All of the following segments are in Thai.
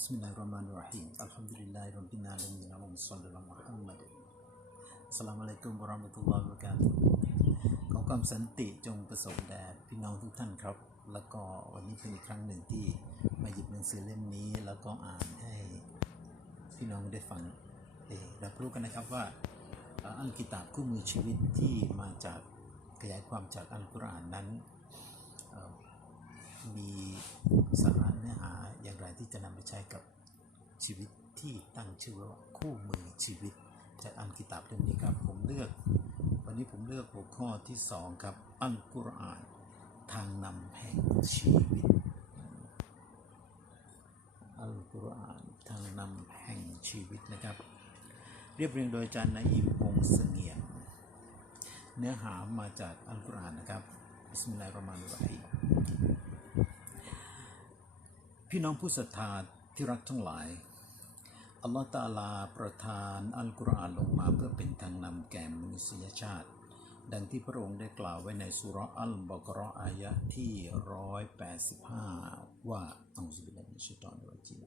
بسم الله الرحمن الرحيم الحمد لله رب العالمين اللهم صل على محمد สลามอะลัยกุมวะเราะห์มะตุลลอฮ์วะบะเราะกาตุฮ์ขอความสันติจงประสบแด่พี่น้องทุกท่านครับ แล้วก็วันนี้เป็นอีกครั้งหนึ่งที่มาหยิบหนังสือเล่มนี้ แล้วก็อ่านให้พี่น้องได้ฟังได้รับรู้กันนะครับว่าเอ่ออัลกิตาบคู่มือชีวิตที่มาจากขยายความจากอัลกุรอานนั้นเอ่อ มีสาระเนื้อหาอย่างไรที่จะนำไปใช้กับชีวิตที่ตั้งชื่อว่าคู่มือชีวิตจากอัลกิตาบเล่มนี้ครับผมเลือก วันนี้ผมเลือกหัวข้อที่สองครับอัลกุรอานทางนำแห่งชีวิตอัลกุรอานทางนำแห่งชีวิตนะครับ เรียบเรียงโดยอาจารย์นาอิมวงศ์เสงี่ยมเนื้อหามาจากอัลกุรอานนะครับบิสมิลลาฮิรเราะห์มานิรเราะฮีม พี่น้องผู้ศรัทธาที่รักทั้งหลาย อัลลอฮฺตะอาลาประทานอัลกุรอานลงมาเพื่อเป็นทางนำแก่มนุษยชาติ ดังที่พระองค์ได้กล่าวไว้ในสุราะห์อัลบากเราะห์อายะห์ที่ 185 ว่าอัลลอฮฺบิลลาฮิมินัชชัยฏอนิรเราะจีม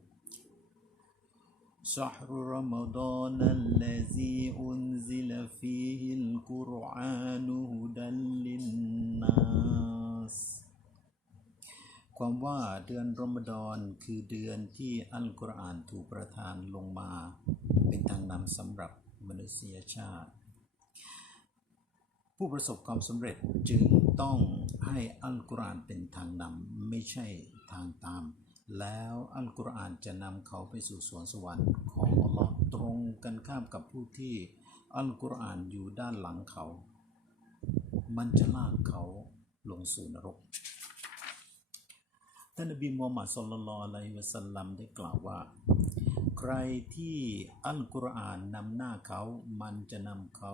شهر رمضان الذي أنزل فيه القرآن هدى للناس ความว่าเดือนรอมฎอนคือเดือนที่อัลกุรอานถูกประทานลงมา เป็นทางนำสำหรับมนุษยชาติ ผู้ประสบความสำเร็จจึงต้องให้อัลกุรอานเป็นทางนำไม่ใช่ทางตาม แล้วอัลกุรอานจะนำเขาไปสู่สวนสวรรค์ของอัลลอฮ์ตรงกันข้ามกับผู้ที่อัลกุรอานอยู่ด้านหลังเขา มันจะลากเขาลงสู่นรก ท่านนบีมูฮัมมัดสุลลัลลออะลัยฮิวะสัลลัมได้กล่าวว่า ใครที่อัลกุรอานนำหน้าเขามันจะนำเขา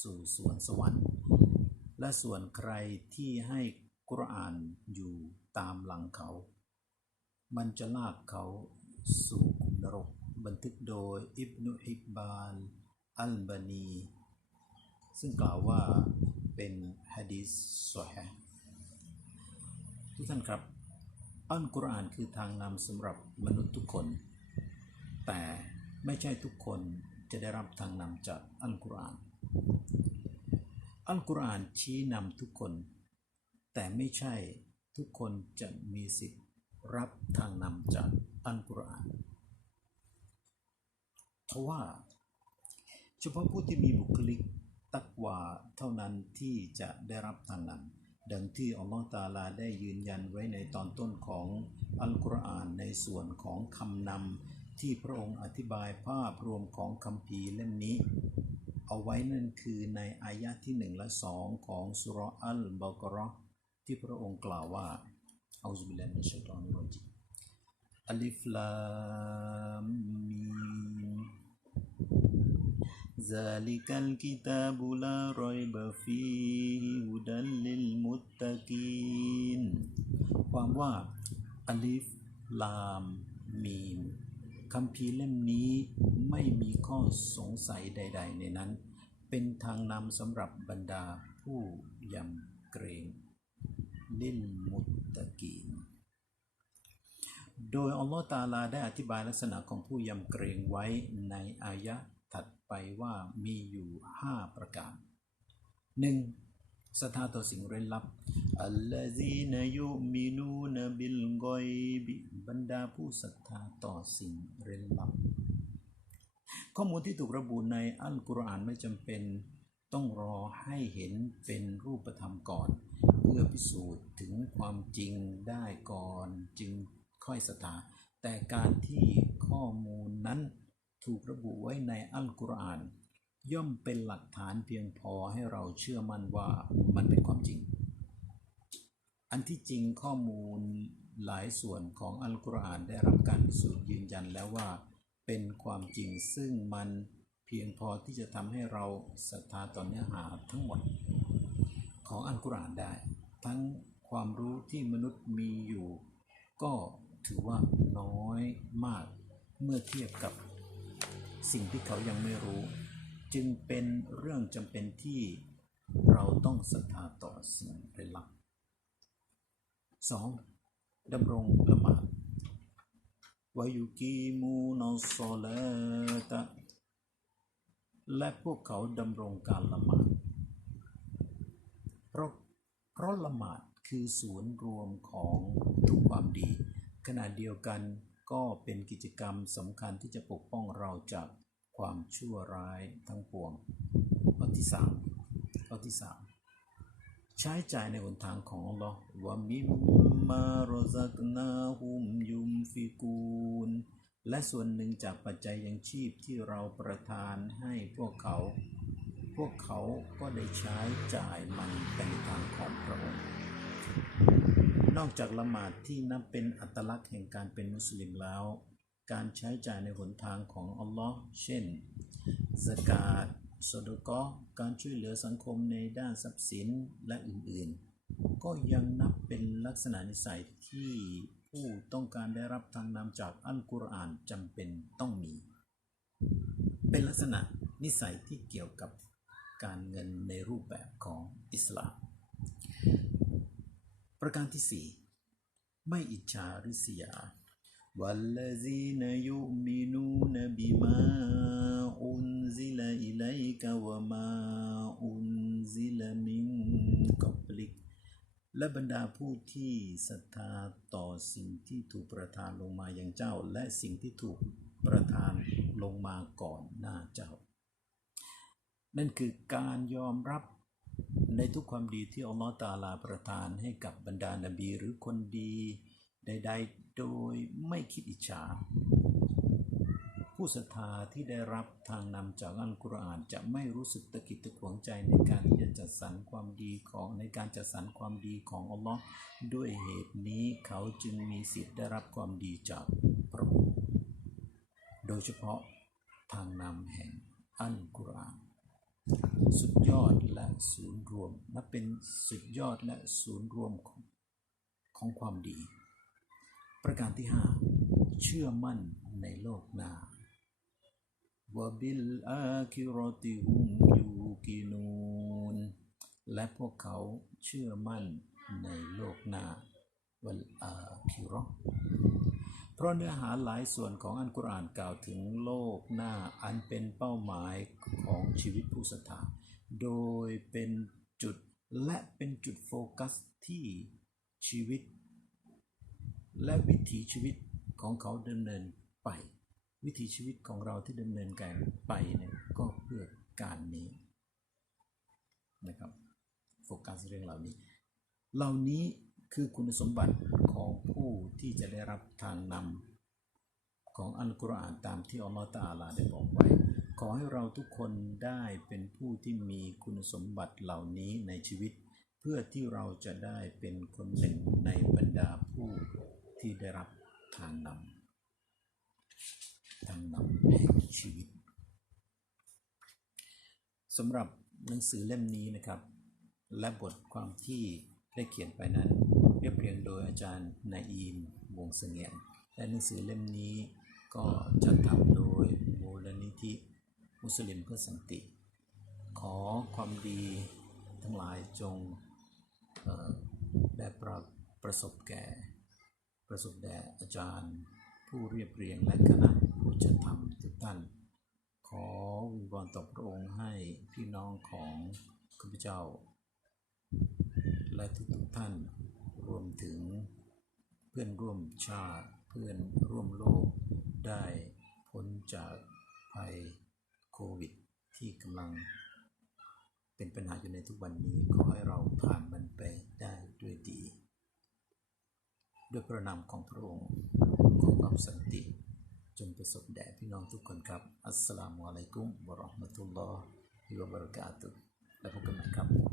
สู่สวนสวรรค์ และส่วนใครที่ให้กุรอานอยู่ตามหลังเขา มันจะลากเขาสู่ขุมนรก บันทึกโดยอิบนุฮิบบานอัลบานี ซึ่งกล่าวว่าเป็นฮะดีษซอฮีห์ทุกท่านครับ อัลกุรอานคือทางนำสำหรับมนุษย์ทุกคน แต่ไม่ใช่ทุกคนจะได้รับทางนำจากอัลกุรอาน อัลกุรอานชี้นำทุกคน แต่ไม่ใช่ทุกคนจะมีสิทธิ์รับทางนำจากอัลกุรอานทว่า เฉพาะผู้ที่มีบุคลิกตักวาเท่านั้นที่จะได้รับทางนำ ดังที่อัลลอฮฺตาลาได้ยืนยันไว้ในตอนต้นของอัลกุรอานในส่วนของคำนำที่พระองค์อธิบายภาพรวมของคัมภีเล่มนี้ เอาไว้นั่นคือในอายะที่หนึ่งและสองของสุร์อัลบากราะห์ที่พระองค์กล่าวว่าอัลลอฮฺบิลลาฮิมินัชชัยฏอนิรเราจีอัลิฟลามมี ذلك الكتاب لا ريب فيه هدى للمتقين ความว่าอัลิฟลามมีมคำพีร์เล่มนี้ไม่มีข้อสงสัยใด ๆ ในนั้น เป็นทางนำสำหรับบรรดาผู้ยำเกรงลิลมุตตะกีน โดยอัลลอฮฺตาลาได้อธิบายลักษณะของผู้ยำเกรงไว้ในอายะถัด ไปว่ามีอยู่ 5 ประการ 1. ศรัทธาต่อสิ่งเร้นลับอัลลซีนยุมินูนบิลกอยบิบรรดาผู้ศรัทธาต่อสิ่งเร้นลับ ข้อมูลที่ถูกระบุในอัลกุรอานไม่จำเป็นต้องรอให้เห็นเป็นรูปธรรมก่อน เพื่อพิสูจน์ถึงความจริงได้ก่อนจึงค่อยศรัทธาแต่การที่ข้อมูลนั้น ถูกระบุไว้ในอัลกุรอาน ย่อมเป็นหลักฐานเพียงพอให้เราเชื่อมั่นว่ามันเป็นความจริง อันที่จริงข้อมูลหลายส่วนของอัลกุรอานได้รับการพิสูจน์ยืนยันแล้วว่า เป็นความจริงซึ่งมันเพียงพอที่จะทำให้เราศรัทธาต่อเนื้อหาทั้งหมด ของอัลกุรอานได้ ทั้งความรู้ที่มนุษย์มีอยู่ ก็ถือว่าน้อยมากเมื่อเทียบกับ สิ่งที่เขายังไม่รู้ จึงเป็นเรื่องจำเป็นที่เราต้องศรัทธาต่อสิ่งเร้นลับ 2. ดำรงละหมาดวายุกีมูนอสเลตะและพวกเขาดำรงการละหมาดเพราะเพราะละหมาดคือศูนย์รวมของทุกความดี ขณะเดียวกัน ก็เป็นกิจกรรมสำคัญที่จะปกป้องเราจากความชั่วร้ายทั้งปวงข้อที่สามข้อที่สามใช้จ่ายในหนทางของอัลลอฮ์วะมิมมารซักนาฮุมยุมฟิกูนและส่วนหนึ่งจากปัจจัยยังชีพที่เราประทานให้พวกเขา พวกเขาก็ได้ใช้จ่ายมันไปในทางของพระองค์ นอกจากละหมาดที่นับเป็นอัตลักษณ์แห่งการเป็นมุสลิมแล้ว การใช้จ่ายในหนทางของอัลลอฮ์เช่นสกาดสดกอการช่วยเหลือสังคมในด้านทรัพย์สินและอื่นๆ ก็ยังนับเป็นลักษณะนิสัยที่ผู้ต้องการได้รับทางนำจากอัลกุรอานจำเป็นต้องมี เป็นลักษณะนิสัยที่เกี่ยวกับการเงินในรูปแบบของอิสลาม ประการที่สี่ไม่อิจฉาริษยา والذين يؤمنون بما أنزل إليك وما أنزل من قبلك และบรรดาผู้ที่ศรัทธาต่อสิ่งที่ถูกประทานลงมาอย่างเจ้า และสิ่งที่ถูกประทานลงมาก่อนหน้าเจ้า นั่นคือการยอมรับ ในทุกความดีที่อัลลอฮฺตาลาประทานให้กับบรรดานาบีหรือคนดีใดๆ โดยไม่คิดอิจฉา ผู้ศรัทธาที่ได้รับทางนำจากอัลกุรอานจะไม่รู้สึกตะกิดตะขวงใจในการที่จะจัดสรรความดีของในการจัดสรรความดีของอัลลอฮ์ด้วยเหตุนี้เขาจึงมีสิทธิ์ได้รับความดีจากพระองค์โดยเฉพาะทางนำแห่งอัลกุรอาน สุดยอดและศูนย์รวมนับเป็นสุดยอดและศูนย์รวมของของความดี ประการที่ 5 เชื่อมั่นในโลกหน้าวะบิลอาคิรติฮุมยูกินูนและพวกเขาเชื่อมั่นในโลกหน้าวัลอาคิ รอเพราะเนื้อหาหลายส่วนของอันกุรอานกล่าวถึงโลกหน้าอันเป็นเป้าหมายของชีวิตผู้ศรัทธาโดยเป็นจุดและเป็นจุดโฟกัสที่ชีวิต และวิถีชีวิตของเขาดำเนินไป วิถีชีวิตของเราที่ดำเนินการไปเนี่ยก็เพื่อการนี้นะครับโฟกัสเรื่องเหล่านี้ เหล่านี้ คือคุณสมบัติของผู้ที่จะได้รับทางนำของอัลกุรอานตามที่อัลลอฮฺตาอาลาได้บอกไว้ ขอให้เราทุกคนได้เป็นผู้ที่มีคุณสมบัติเหล่านี้ในชีวิต เพื่อที่เราจะได้เป็นคนหนึ่งในบรรดาผู้ที่ได้รับทางนำทางนำแห่งชีวิตสำหรับหนังสือเล่มนี้นะครับ และบทความที่ได้เขียนไปนั้น เรียบเรียงโดยอาจารย์นายอีมวงเสงียนและหนังสือเล่มนี้ก็จัดทำโดยมูลนิธิ มุสลิมเพื่อสันติ ขอความดีทั้งหลายจงได้ประประสบแก่ ประสบแด่อาจารย์ ผู้เรียบเรียงและคณะผู้จัดทำทุกท่าน ขอวิงวอนต่อพระองค์ให้พี่น้องของข้าพเจ้า และทุกๆท่าน รวมถึงเพื่อนร่วมชาติ เพื่อนร่วมโลก ได้พ้นจากภัยโควิด ที่กำลัง เป็นปัญหาอยู่ในทุกวันนี้ขอให้เราผ่านมันไปได้ด้วยดี ด้วยพระนามของพระองค์ขอความสันติจงประสบแด่พี่น้องทุกคนครับ อัสสลามุอะลัยกุมวะราะห์มะตุลลอฮิวะบะเราะกาตุฮ์และพบกันใหม่ครับ